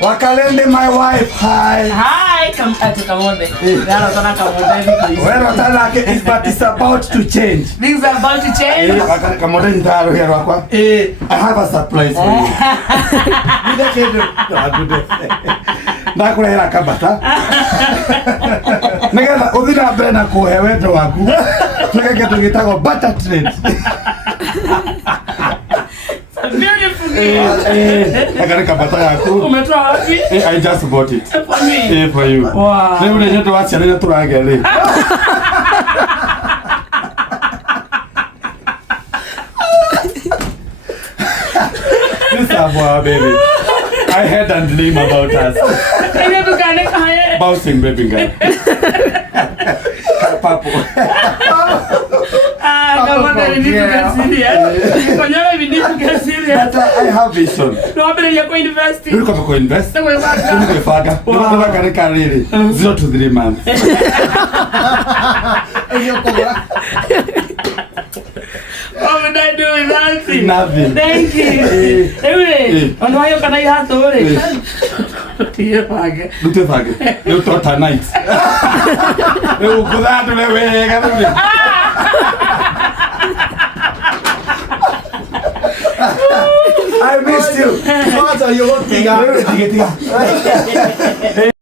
Wakarîndî my wife. Hi. Hi, come to Kamonde. Nalo tona Kamonde. Wero tanake is but it's about to change. Things are about to change. Wakati Kamonde ntaro here wakwa. I have a surprise for you. Nida kedo. Ndakurehera kabata. Nigetha uthira mbere na kuhe wendo waku. Tuge kindu gitagwo butter trade. Beautiful gift. Akari kabata yaku. Umetoa wapi? I just bought it. For me. For you. Wow. Leo ndio ndo wacha leo turagele. This is baby. I heard and dream about us. Ile dukane kae. Bouncing baby girl. Papo. Kamonde ni get serious. Gikonyore we need to get serious. I have vision. No abere ya university. Uri kwa invest. Wewe waka. Uri kwa faga. Uri kwa career 0 to 3 months. What would I do without you? Nothing. Thank you. Anyway, ndo hayo kana ihato ore. Tiye fage. Lute fage. Leo tota night. Leo kudatu lewe kaduri. I missed you. What are you looking at?